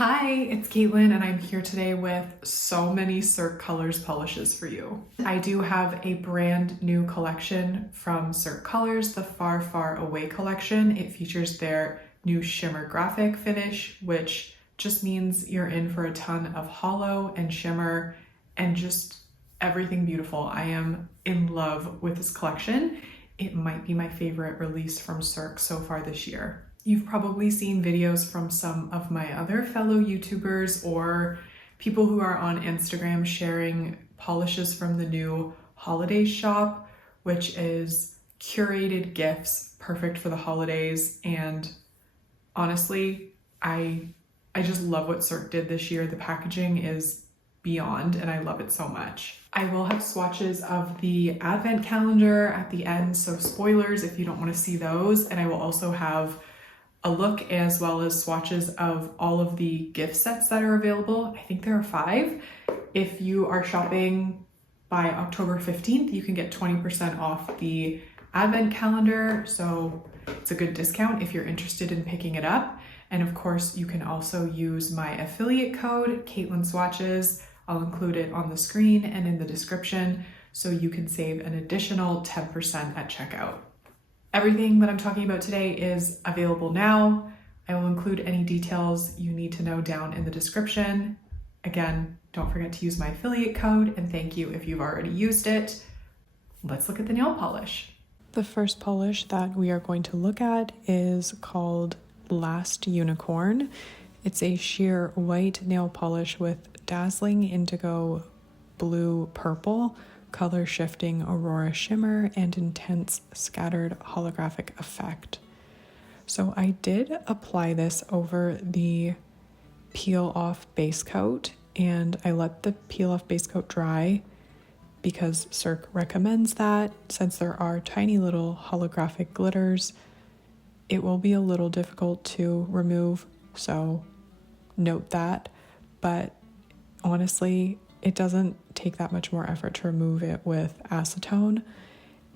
Hi, it's Caitlin and I'm here today with so many Cirque Colors polishes for you. I do have a brand new collection from Cirque Colors, the Far Far Away collection. It features their new Shimmergraphic finish, which just means you're in for a ton of holo and shimmer and just everything beautiful. I am in love with this collection. It might be my favorite release from Cirque so far this year. You've probably seen videos from some of my other fellow YouTubers or people who are on Instagram sharing polishes from the new Holodaze Shop, which is curated gifts perfect for the holidays. And honestly, I just love what Cirque did this year. The packaging is beyond and I love it so much. I will have swatches of the advent calendar at the end, so spoilers if you don't want to see those. And I will also have a look as well as swatches of all of the gift sets that are available. I think there are 5. If you are shopping by October 15th, you can get 20% off the advent calendar. So it's a good discount if you're interested in picking it up. And of course, you can also use my affiliate code, Caitlin Swatches. I'll include it on the screen and in the description so you can save an additional 10% at checkout. Everything that I'm talking about today is available now. I will include any details you need to know down in the description. Again, don't forget to use my affiliate code, and thank you if you've already used it. Let's look at the nail polish. The first polish that we are going to look at is called Last Unicorn. It's a sheer white nail polish with dazzling indigo blue purple, color shifting aurora shimmer, and intense scattered holographic effect. So I did apply this over the peel off base coat, and I let the peel off base coat dry because Cirque recommends that. Since there are tiny little holographic glitters, it will be a little difficult to remove, so note that. But honestly, it doesn't take that much more effort to remove it with acetone,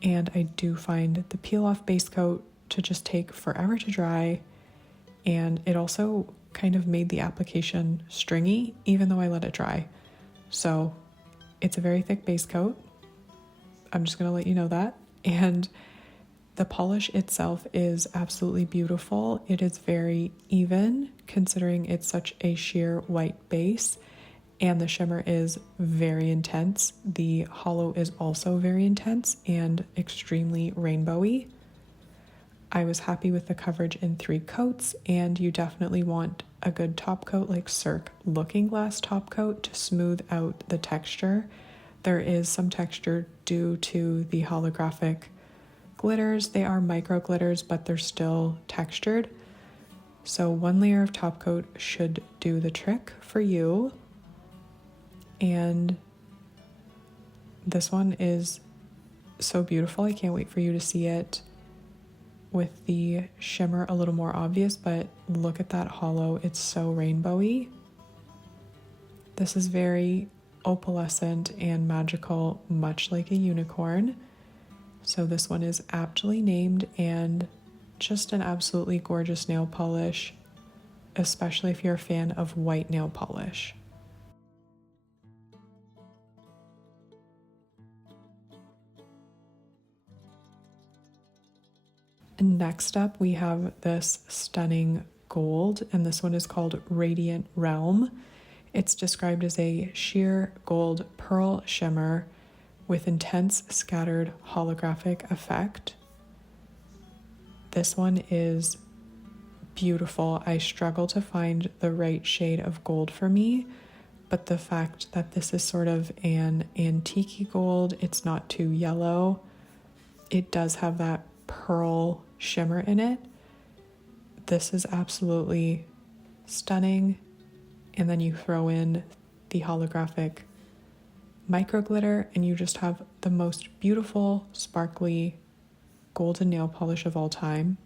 and I do find the peel off base coat to just take forever to dry, and it also kind of made the application stringy even though I let it dry. So it's a very thick base coat. I'm just going to let you know that. And the polish itself is absolutely beautiful. It is very even considering it's such a sheer white base. And the shimmer is very intense. The holo is also very intense and extremely rainbowy. I was happy with the coverage in 3 coats, and you definitely want a good top coat like Cirque Looking Glass top coat to smooth out the texture. There is some texture due to the holographic glitters. They are micro glitters, but they're still textured. So 1 layer of top coat should do the trick for you. And this one is so beautiful. I can't wait for you to see it with the shimmer a little more obvious, but look at that holo. It's so rainbowy. This is very opalescent and magical, much like a unicorn. So this one is aptly named and just an absolutely gorgeous nail polish, especially if you're a fan of white nail polish. Next up, we have this stunning gold, and this one is called Radiant Realm. It's described as a sheer gold pearl shimmer with intense scattered holographic effect. This one is beautiful. I struggle to find the right shade of gold for me, but the fact that this is sort of an antique gold, it's not too yellow. It does have that pearl shimmer in it. This is absolutely stunning. And then you throw in the holographic micro glitter and you just have the most beautiful sparkly golden nail polish of all time.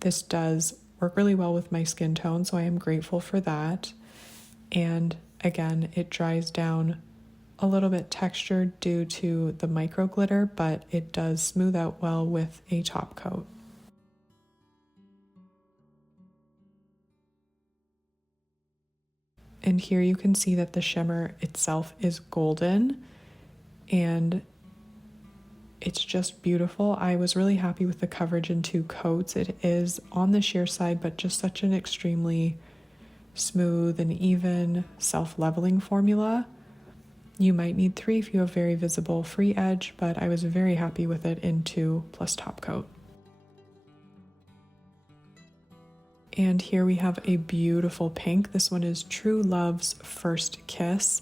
This does work really well with my skin tone, so I am grateful for that. And again, it dries down a little bit textured due to the micro glitter, but it does smooth out well with a top coat. And here you can see that the shimmer itself is golden and it's just beautiful. I was really happy with the coverage in 2 coats. It is on the sheer side, but just such an extremely smooth and even self-leveling formula. You might need 3 if you have very visible free edge, but I was very happy with it in 2 plus top coat. And here we have a beautiful pink. This one is True Love's First Kiss.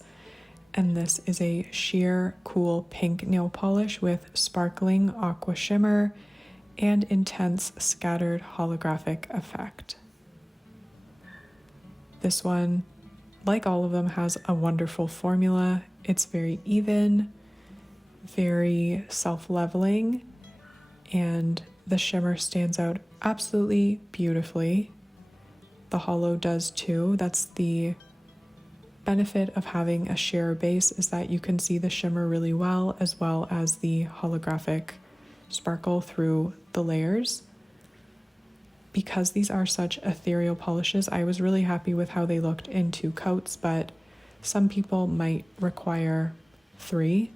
And this is a sheer cool pink nail polish with sparkling aqua shimmer and intense scattered holographic effect. This one, like all of them, has a wonderful formula. It's very even, very self-leveling, and the shimmer stands out absolutely beautifully. The holo does too. That's the benefit of having a sheer base, is that you can see the shimmer really well, as well as the holographic sparkle through the layers. Because these are such ethereal polishes, I was really happy with how they looked in 2 coats, but some people might require 3.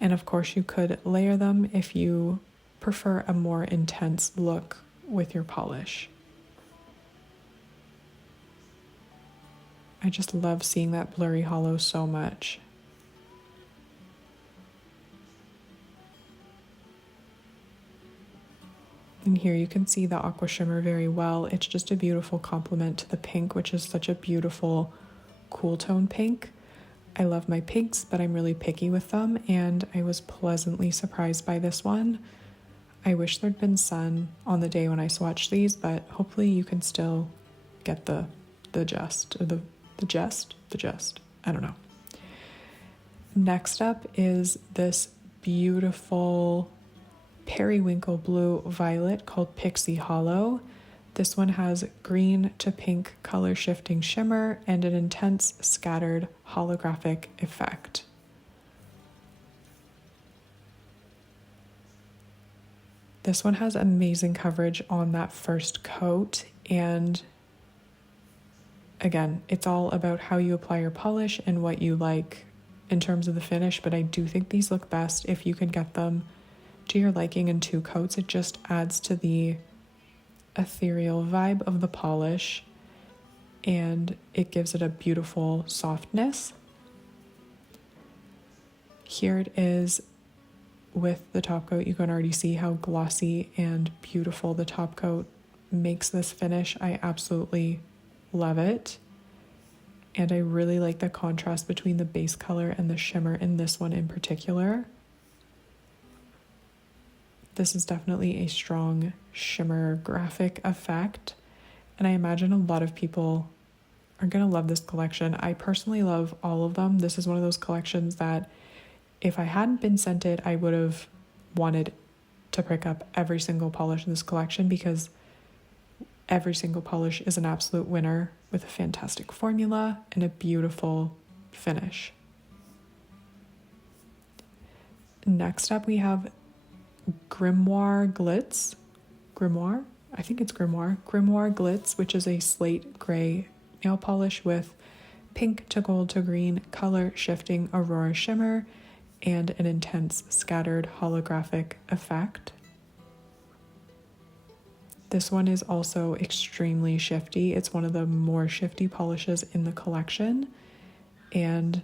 And of course you could layer them if you prefer a more intense look with your polish. I just love seeing that blurry holo so much. And here you can see the aqua shimmer very well. It's just a beautiful complement to the pink, which is such a beautiful cool tone pink. I love my pinks, but I'm really picky with them, and I was pleasantly surprised by this one. I wish there'd been sun on the day when I swatched these, but hopefully you can still get the gist. I don't know. Next up is this beautiful periwinkle blue violet called Pixie Holo. This one has green to pink color shifting shimmer and an intense scattered holographic effect. This one has amazing coverage on that first coat, and again, it's all about how you apply your polish and what you like in terms of the finish, but I do think these look best if you can get them to your liking in 2 coats. It just adds to the ethereal vibe of the polish, and it gives it a beautiful softness. Here it is with the top coat. You can already see how glossy and beautiful the top coat makes this finish. I absolutely love it, and I really like the contrast between the base color and the shimmer in this one in particular. This is definitely a strong Shimmergraphic effect, and I imagine a lot of people are going to love this collection. I personally love all of them. This is one of those collections that if I hadn't been sent it, I would have wanted to pick up every single polish in this collection, because every single polish is an absolute winner with a fantastic formula and a beautiful finish. Next up, we have Grimoire Glitz. Grimoire Glitz, which is a slate gray nail polish with pink to gold to green color shifting aurora shimmer and an intense scattered holographic effect. This one is also extremely shifty. It's one of the more shifty polishes in the collection, and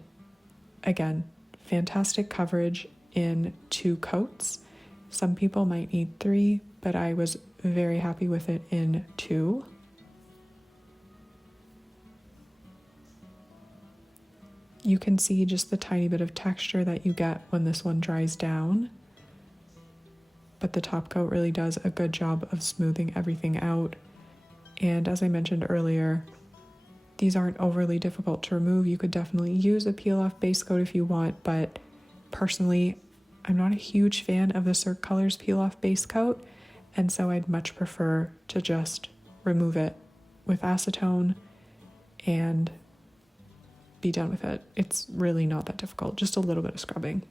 again, fantastic coverage in 2 coats. Some people might need 3, but I was very happy with it in 2. You can see just the tiny bit of texture that you get when this one dries down, but the top coat really does a good job of smoothing everything out. And as I mentioned earlier, these aren't overly difficult to remove. You could definitely use a peel-off base coat if you want, but personally, I'm not a huge fan of the Cirque Colors peel-off base coat, and so I'd much prefer to just remove it with acetone and be done with it. It's really not that difficult, just a little bit of scrubbing.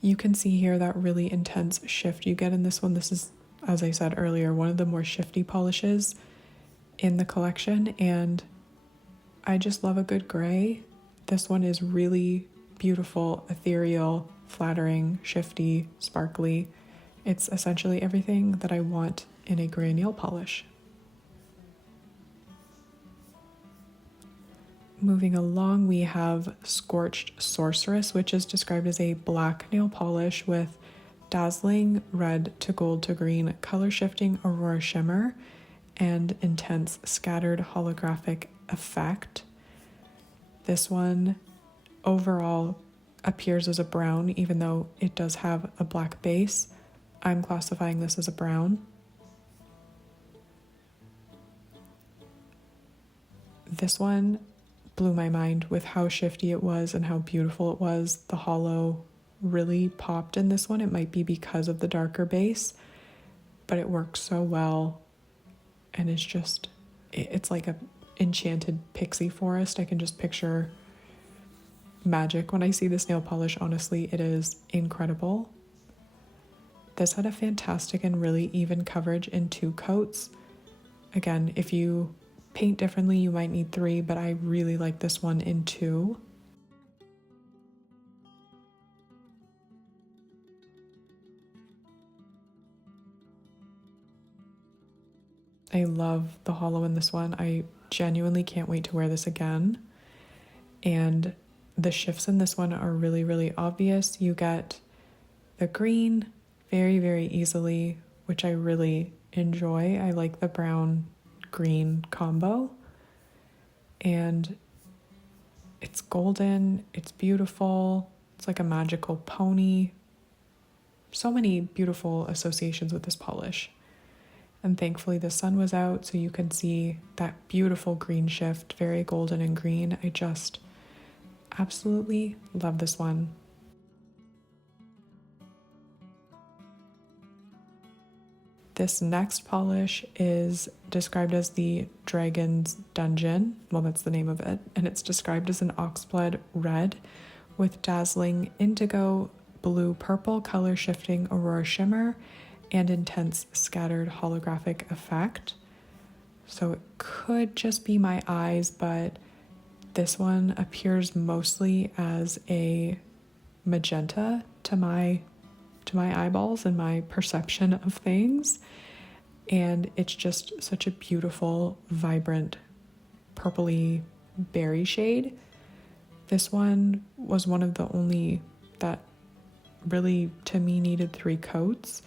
You can see here that really intense shift you get in this one. This is, as I said earlier, one of the more shifty polishes in the collection, and I just love a good gray. This one is really beautiful, ethereal, flattering, shifty, sparkly. It's essentially everything that I want in a gray nail polish. Moving along, we have Scorched Sorceress, which is described as a black nail polish with dazzling red to gold to green color shifting aurora shimmer and intense scattered holographic effect. This one overall appears as a brown, even though it does have a black base. I'm classifying this as a brown. This one blew my mind with how shifty it was and how beautiful it was. The holo really popped in this one. It might be because of the darker base, but it works so well. And it's like a enchanted pixie forest. I can just picture magic when I see this nail polish. Honestly, it is incredible. This had a fantastic and really even coverage in 2 coats. Again, if you paint differently, you might need 3, but I really like this one in 2. I love the holo in this one. I genuinely can't wait to wear this again. And the shifts in this one are really, really obvious. You get the green very, very easily, which I really enjoy. I like the brown green combo. And it's golden, it's beautiful, it's like a magical pony. So many beautiful associations with this polish. And thankfully the sun was out, so you can see that beautiful green shift, very golden and green. I just absolutely love this one. This next polish is described as the Dragon's Dungeon. Well, that's the name of it. And it's described as an oxblood red with dazzling indigo, blue, purple color shifting aurora shimmer and intense scattered holographic effect. So it could just be my eyes, but this one appears mostly as a magenta to my eyeballs and my perception of things. And it's just such a beautiful, vibrant, purpley berry shade. This one was one of the only that really, to me, needed 3 coats.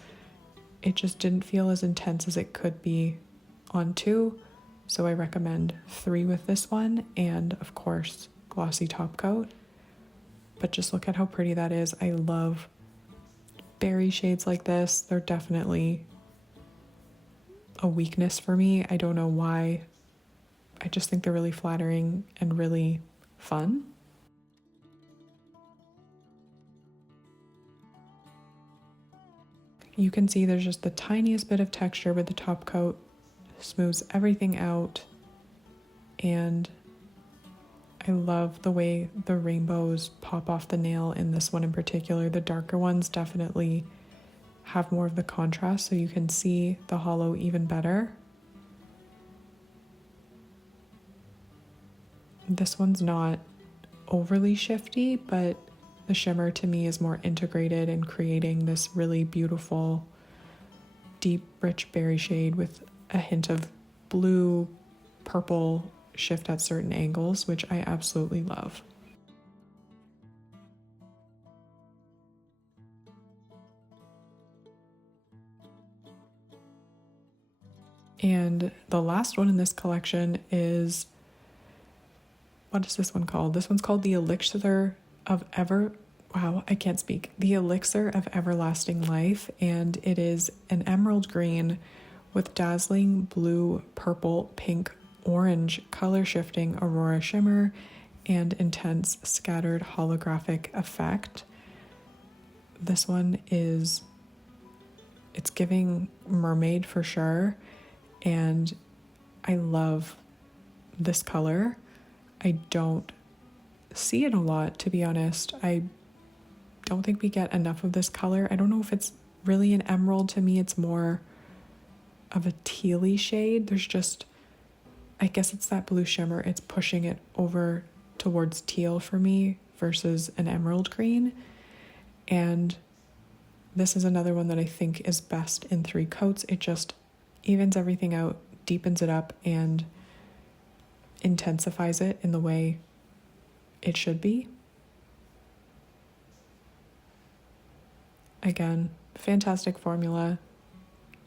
It just didn't feel as intense as it could be on 2. So I recommend 3 with this one, and of course, glossy top coat. But just look at how pretty that is. I love berry shades like this. They're definitely a weakness for me. I don't know why. I just think they're really flattering and really fun. You can see there's just the tiniest bit of texture with the top coat, smooths everything out, and I love the way the rainbows pop off the nail in this one in particular. The darker ones definitely have more of the contrast, so you can see the holo even better. This one's not overly shifty, but the shimmer to me is more integrated in creating this really beautiful, deep, rich berry shade with a hint of blue, purple shift at certain angles, which I absolutely love. And the last one in this collection is, what is this one called? This one's called the Elixir of The Elixir of Everlasting Life, and it is an emerald green with dazzling blue, purple, pink, orange color shifting aurora shimmer and intense scattered holographic effect. This one it's giving mermaid for sure, and I love this color. I don't see it a lot, to be honest. I don't think we get enough of this color. I don't know if it's really an emerald. To me, it's more of a tealy shade. There's just I guess it's that blue shimmer. It's pushing it over towards teal for me versus an emerald green. And this is another one that I think is best in 3 coats. It just evens everything out, deepens it up, and intensifies it in the way it should be. Again, fantastic formula.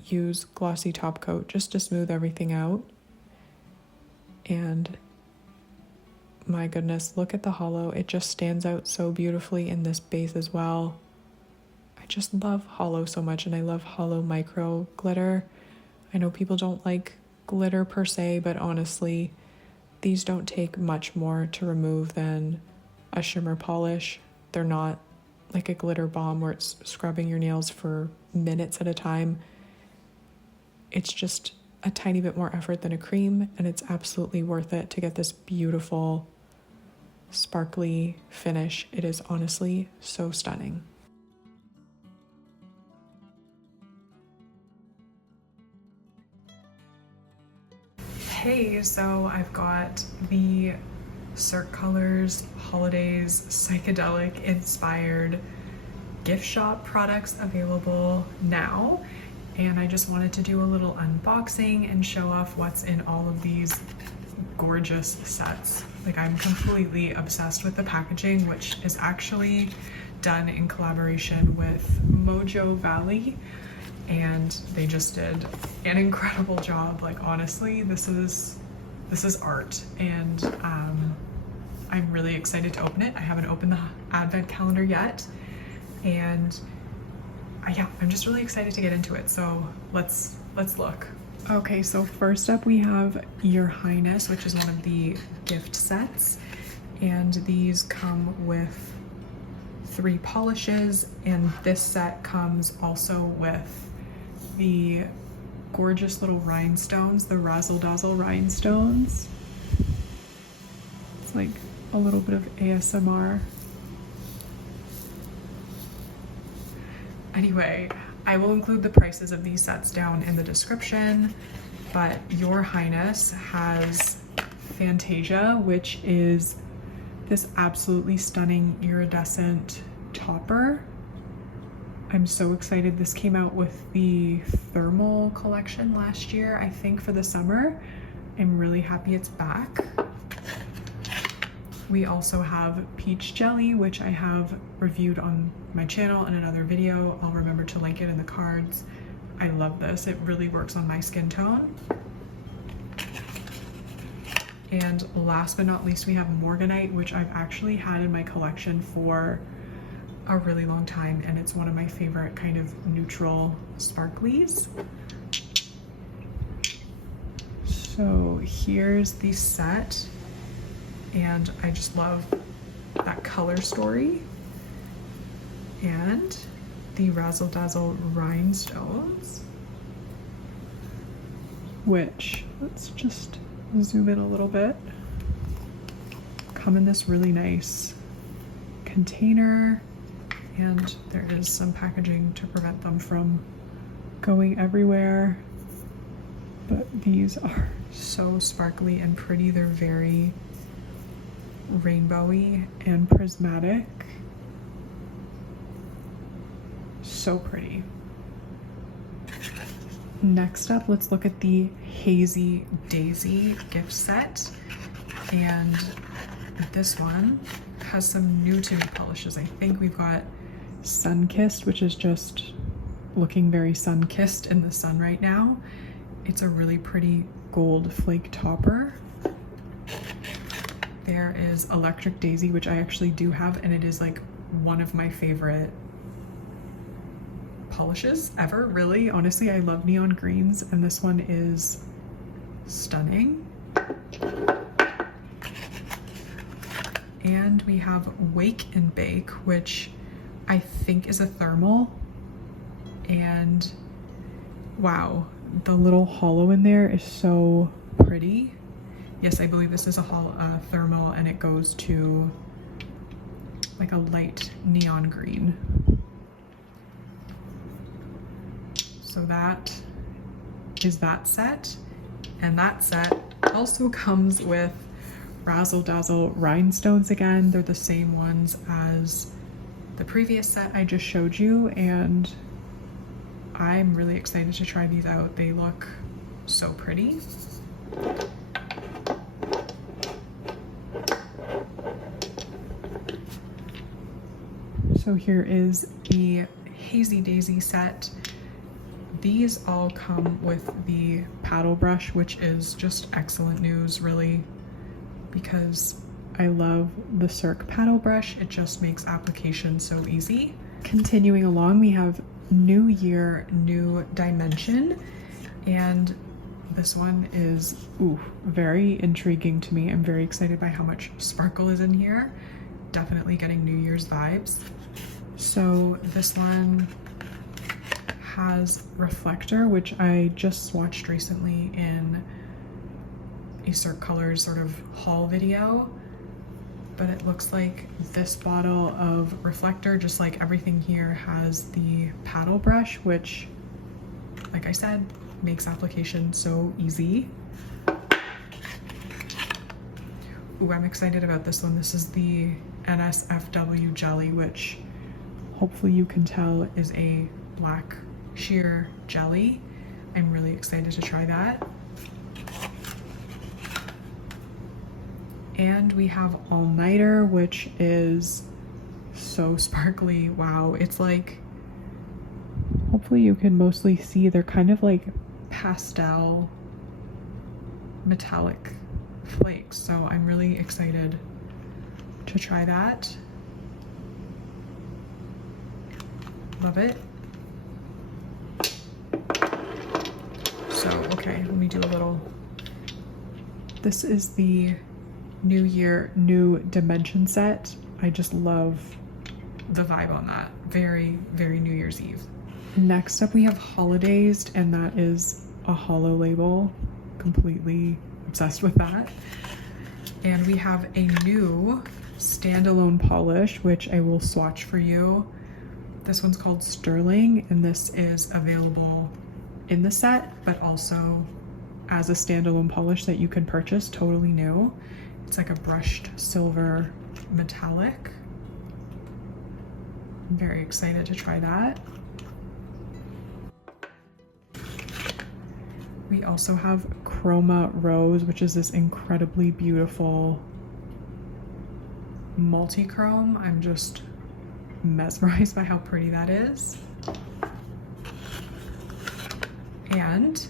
Use glossy top coat just to smooth everything out. And my goodness, look at the holo. It just stands out so beautifully in this base as well. I just love holo so much, and I love holo micro glitter. I know people don't like glitter per se, but honestly, these don't take much more to remove than a shimmer polish. They're not like a glitter bomb where it's scrubbing your nails for minutes at a time. It's just a tiny bit more effort than a cream, and it's absolutely worth it to get this beautiful, sparkly finish. It is honestly so stunning. Hey, so I've got the Cirque Colors Holodaze psychedelic inspired gift shop products available now, and I just wanted to do a little unboxing and show off what's in all of these gorgeous sets. Like, I'm completely obsessed with the packaging, which is actually done in collaboration with Mojo Valley, and they just did an incredible job. Like, honestly, this is art, and I'm really excited to open it. I haven't opened the advent calendar yet, and yeah, I'm just really excited to get into it. So let's look. Okay, so first up we have Your Highness, which is one of the gift sets, and these come with 3 polishes, and this set comes also with the gorgeous little rhinestones, the Razzle Dazzle rhinestones. It's like a little bit of ASMR. Anyway, I will include the prices of these sets down in the description, but Your Highness has Fantasia, which is this absolutely stunning iridescent topper. I'm so excited. This came out with the thermal collection last year, I think, for the summer. I'm really happy it's back. We also have Peach Jelly, which I have reviewed on my channel in another video. I'll remember to link it in the cards. I love this. It really works on my skin tone. And last but not least, we have Morganite, which I've actually had in my collection for a really long time, and it's one of my favorite kind of neutral sparklies. So here's the set, and I just love that color story. And the Razzle Dazzle rhinestones, which, let's just zoom in a little bit, come in this really nice container, and there is some packaging to prevent them from going everywhere. But these are so sparkly and pretty. They're very rainbowy and prismatic. So pretty. Next up, let's look at the Haz Daisy Gift Set, and this one has some new to me polishes. I think we've got Sun-Kissed, which is just looking very sun-kissed in the sun right now. It's a really pretty gold flake topper. There is Electric Daisy, which I actually do have, and it is like one of my favorite polishes ever, really. Honestly, I love neon greens, and this one is stunning. And we have Wake and Bake, which I think is a thermal, and wow, the little holo in there is so pretty. Yes, I believe this is a thermal, and it goes to like a light neon green. So that is that set. And that set also comes with Razzle Dazzle rhinestones again. They're the same ones as the previous set I just showed you, and I'm really excited to try these out. They look so pretty. So here is the Haz Daisy set. These all come with the paddle brush, which is just excellent news, really, because I love the Cirque paddle brush. It just makes application so easy. Continuing along, we have New Year, New Dimension, and this one is very intriguing to me. I'm very excited by how much sparkle is in here. Definitely getting New Year's vibes. So this one has Reflector, which I just swatched recently in a Cirque Colors sort of haul video, but it looks like this bottle of Reflector, just like everything here, has the paddle brush, which, like I said, makes application so easy. Ooh, I'm excited about this one. This is the NSFW jelly, which hopefully you can tell is a black sheer jelly. I'm really excited to try that. And we have All Nighter, which is so sparkly. Wow, it's like, hopefully you can mostly see, they're kind of like pastel metallic flakes. So I'm really excited to try that. Love it. So, okay, let me do a little. This is the New Year, New Dimension set. I just love the vibe on that. Very, very New Year's Eve. Next up we have Holodazed, and that is a holo label. Completely obsessed with that. And we have a new standalone polish, which I will swatch for you. This one's called Sterling, and this is available in the set, but also as a standalone polish that you can purchase, totally new. It's like a brushed silver metallic. I'm very excited to try that. We also have Chroma Rose, which is this incredibly beautiful multi-chrome. I'm just mesmerized by how pretty that is. And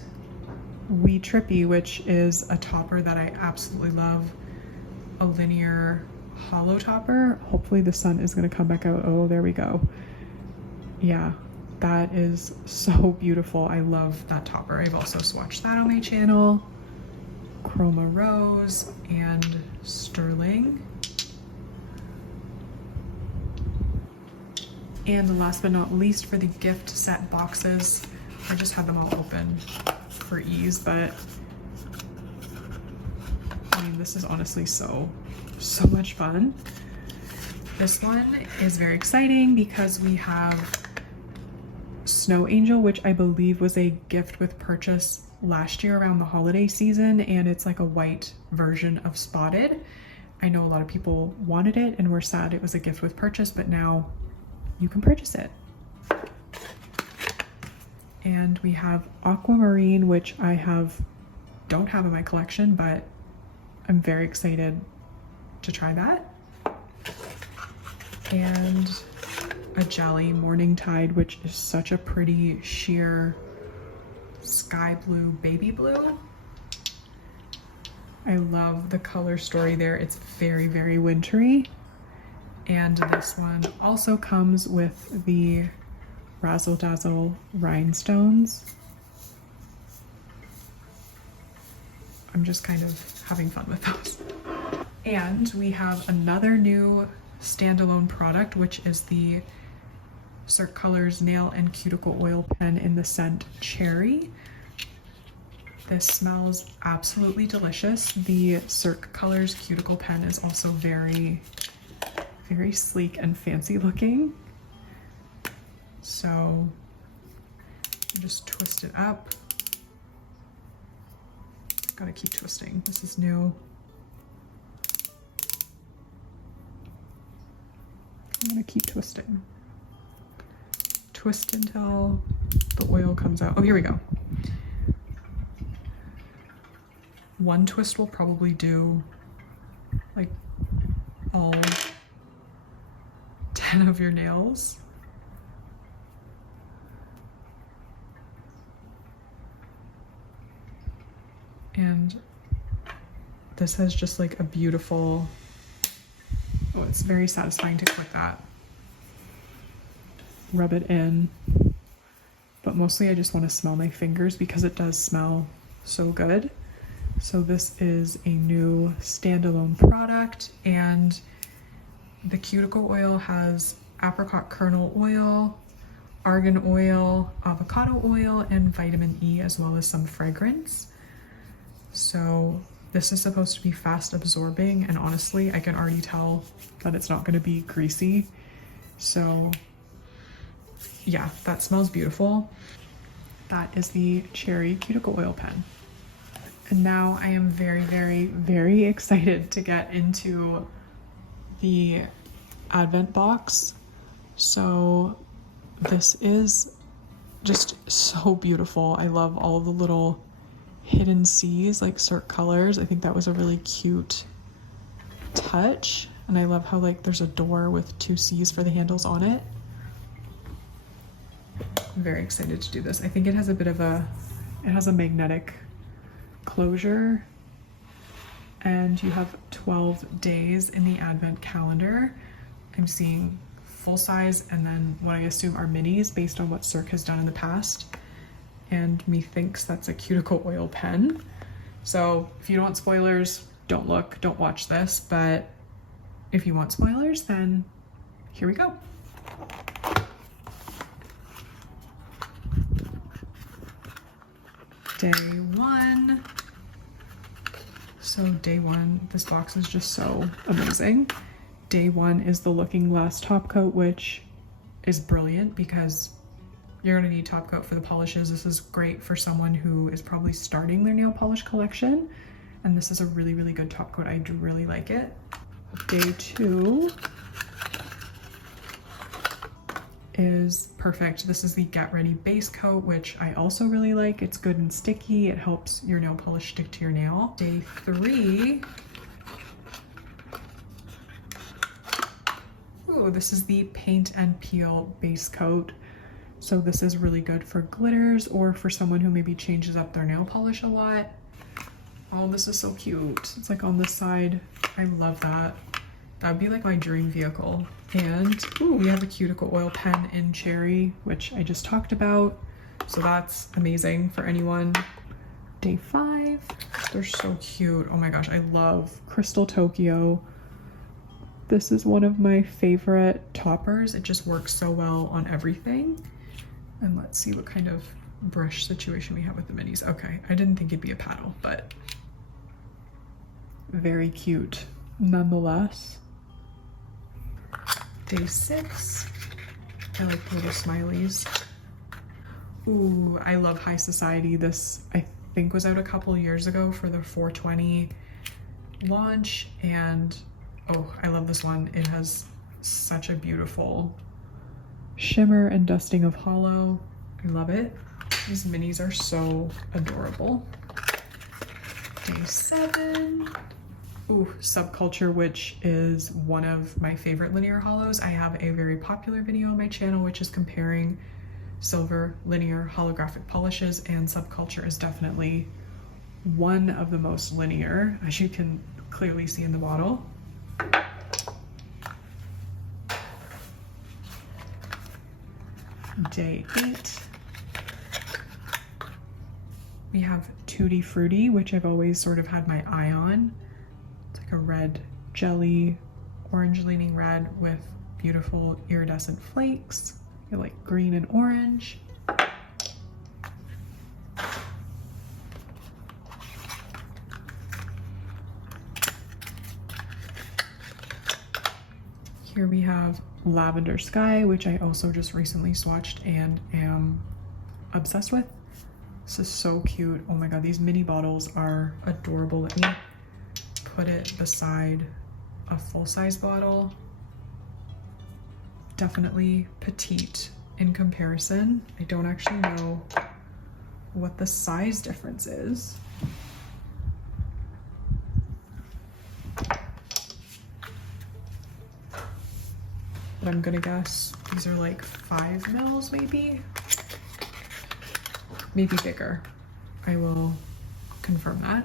Wee Trippy, which is a topper that I absolutely love. A linear hollow topper. Hopefully the sun is going to come back out. Oh, there we go. Yeah, that is so beautiful. I love that topper. I've also swatched that on my channel. Chroma Rose and Sterling. And last but not least, for the gift set boxes, I just had them all open for ease, but I mean, this is honestly so much fun. This one is very exciting because we have Snow Angel, which I believe was a gift with purchase last year around the holiday season, and it's like a white version of Spotted. I know a lot of people wanted it and were sad it was a gift with purchase, but now you can purchase it. And we have Aquamarine, which I don't have in my collection, but I'm very excited to try that. And a jelly, Morning Tide, which is such a pretty sheer sky blue, baby blue. I love the color story there. It's very, very wintry. And this one also comes with the Razzle Dazzle rhinestones. I'm just kind of having fun with those. And we have another new standalone product, which is the Cirque Colors Nail and Cuticle Oil Pen in the scent Cherry. This smells absolutely delicious. The Cirque Colors Cuticle Pen is also very, very sleek and fancy looking. So just twist it up Gotta keep twisting. This is new. I'm gonna keep twisting. Twist until the oil comes out. Oh, here we go. One twist will probably do like all 10 of your nails. And this has just like a beautiful, oh, it's very satisfying to click that. Rub it in. But mostly I just want to smell my fingers because it does smell so good. So this is a new standalone product, and the cuticle oil has apricot kernel oil, argan oil, avocado oil, and vitamin E, as well as some fragrance. So this is supposed to be fast absorbing, and honestly, I can already tell that it's not going to be greasy. So yeah, that smells beautiful. That is the cherry cuticle oil pen. And now I am very, very, very excited to get into the Advent box. So this is just so beautiful. I love all the little hidden C's like Cirque Colors. I think that was a really cute touch. And I love how like there's a door with 2 C's for the handles on it. I'm very excited to do this. I think it has a bit of a, it has a magnetic closure, and you have 12 days in the Advent calendar. I'm seeing full size and then what I assume are minis based on what Cirque has done in the past. And methinks that's a cuticle oil pen. So if you don't want spoilers, don't look, don't watch this. But if you want spoilers, then here we go. Day one. So day one, this box is just so amazing. Day one is the Looking Glass top coat, which is brilliant because you're gonna need top coat for the polishes. This is great for someone who is probably starting their nail polish collection. And this is a really, really good top coat. I do really like it. Day two is perfect. This is the Get Ready base coat, which I also really like. It's good and sticky. It helps your nail polish stick to your nail. Day three. Ooh, this is the Paint and Peel base coat. So this is really good for glitters or for someone who maybe changes up their nail polish a lot. Oh, this is so cute. It's like on this side. I love that. That would be like my dream vehicle. And ooh, we have a cuticle oil pen in cherry, which I just talked about. So that's amazing for anyone. Day five. They're so cute. Oh my gosh, I love Crystal Tokyo. This is one of my favorite toppers. It just works so well on everything. And let's see what kind of brush situation we have with the minis. Okay, I didn't think it'd be a paddle, but very cute nonetheless. Day six. I like the little smileys. Ooh, I love High Society. This I think was out a couple years ago for the 420 launch, and oh, I love this one. It has such a beautiful shimmer and dusting of holo. I love it. These minis are so adorable. Day seven. Ooh, Subculture, which is one of my favorite linear holos. I have a very popular video on my channel, which is comparing silver linear holographic polishes, and Subculture is definitely one of the most linear, as you can clearly see in the bottle. Day eight. We have Tutti Frutti, which I've always sort of had my eye on. It's like a red jelly, orange leaning red with beautiful iridescent flakes. I like green and orange. Here we have Lavender Sky, which I also just recently swatched and am obsessed with. This is so cute. Oh my god, these mini bottles are adorable. Let me put it beside a full-size bottle. Definitely petite in comparison. I don't actually know what the size difference is. But I'm gonna guess these are like 5 mils maybe? Maybe bigger. I will confirm that.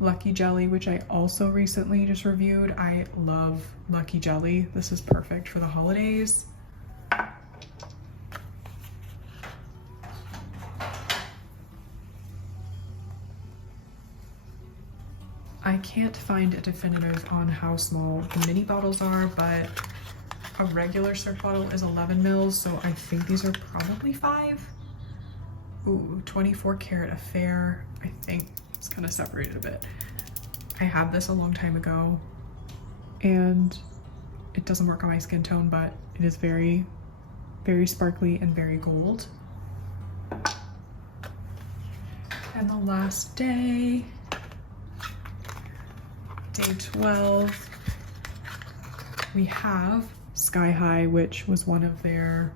Lucky Jelly, which I also recently just reviewed. I love Lucky Jelly. This is perfect for the holidays. I can't find a definitive on how small the mini bottles are, but a regular Cirque bottle is 11 mils, so I think these are probably 5. Ooh, 24 karat affair. I think it's kind of separated a bit. I had this a long time ago and it doesn't work on my skin tone, but it is very, very sparkly and very gold. And the last day, day 12, we have Sky High, which was one of their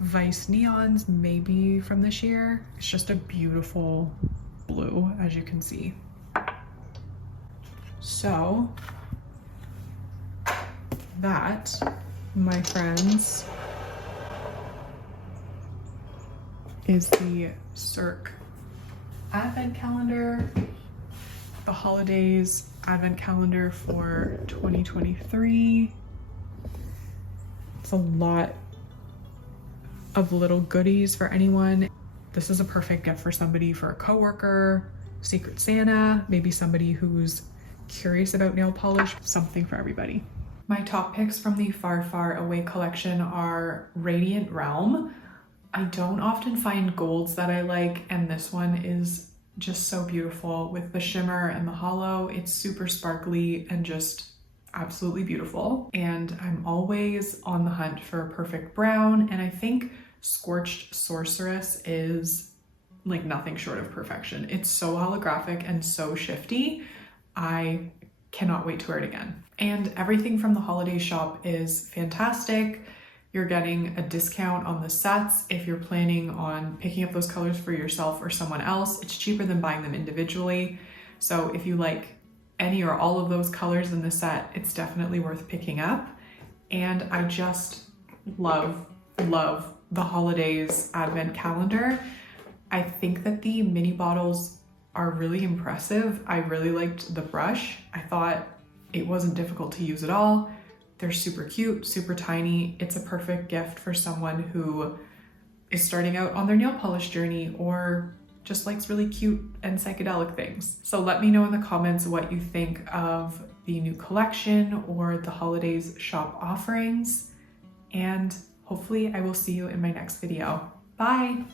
Vice neons, maybe from this year. It's just a beautiful blue, as you can see. So that, my friends, is the Cirque Advent Calendar, the Holodaze Advent Calendar for 2023. It's a lot of little goodies for anyone. This is a perfect gift for somebody, for a coworker, Secret Santa, maybe somebody who's curious about nail polish, something for everybody. My top picks from the Far Far Away collection are Radiant Realm. I don't often find golds that I like, and this one is just so beautiful with the shimmer and the hollow. It's super sparkly and just absolutely beautiful. And I'm always on the hunt for a perfect brown, and I think Scorched Sorceress is like nothing short of perfection. It's so holographic and so shifty. I cannot wait to wear it again. And everything from the Holodaze Shop is fantastic. You're getting a discount on the sets if you're planning on picking up those colors for yourself or someone else. It's cheaper than buying them individually. So if you like any or all of those colors in the set, it's definitely worth picking up. And I just love the Holodaze Advent Calendar. I think that the mini bottles are really impressive. I really liked the brush. I thought it wasn't difficult to use at all. They're super cute, super tiny. It's a perfect gift for someone who is starting out on their nail polish journey or just likes really cute and psychedelic things. So let me know in the comments what you think of the new collection or the Holodaze Shop offerings. And hopefully I will see you in my next video. Bye!